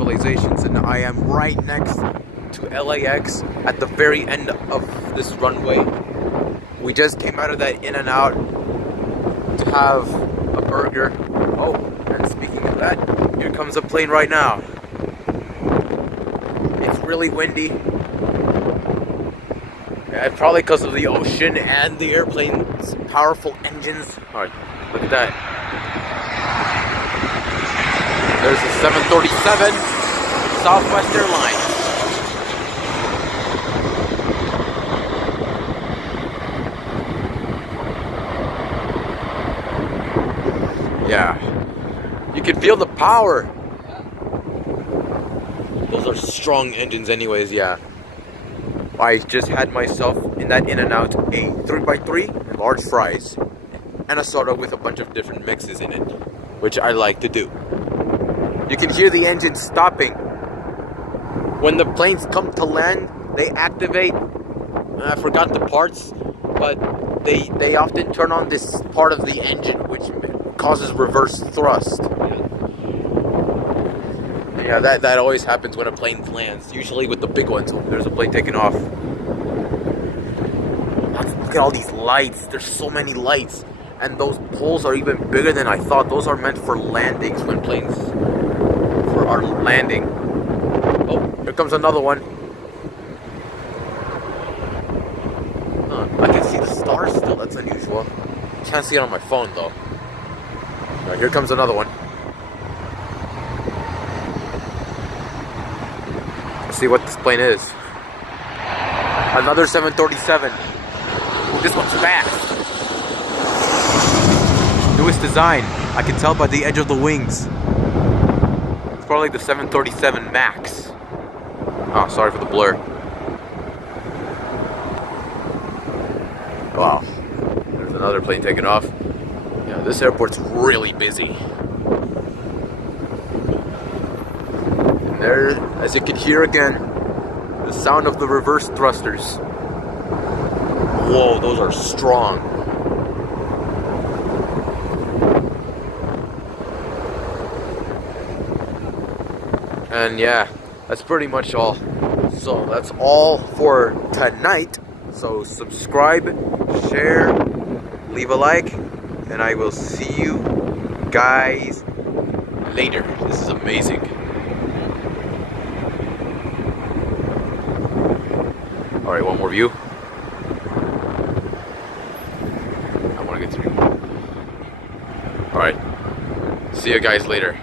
civilizations, and I am right next to LAX at the very end of this runway. We just came out of that In-N-Out to have a burger. Oh, and speaking of that, here comes a plane right now. It's really windy. Yeah, probably because of the ocean and the airplane's powerful engines. Alright, look at that. There's the 737 Southwest Airlines. Yeah, you can feel the power. Those are strong engines anyways, yeah. I just had myself in that In-N-Out a 3x3 and large fries and a soda with a bunch of different mixes in it, which I like to do. You can hear the engine stopping. When the planes come to land, they activate, I forgot the parts, but they often turn on this part of the engine which causes reverse thrust. Yeah, that always happens when a plane lands, usually with the big ones. Oh, there's a plane taking off. Look at all these lights. There's so many lights. And those poles are even bigger than I thought. Those are meant for landings when planes are landing. Oh, here comes another one. Huh, I can see the stars still. That's unusual. Can't see it on my phone though. Right, here comes another one. Let's see what this plane is. Another 737. Ooh, this one's fast. Newest design. I can tell by the edge of the wings. It's probably the 737 MAX. Oh, sorry for the blur. Wow. There's another plane taking off. Yeah, this airport's really busy. And there, as you can hear again, the sound of the reverse thrusters. Whoa, those are strong. And yeah, that's pretty much all. So that's all for tonight. So subscribe, share, leave a like, and I will see you guys later. This is amazing. Alright, one more view. I want to get through. Alright, see you guys later.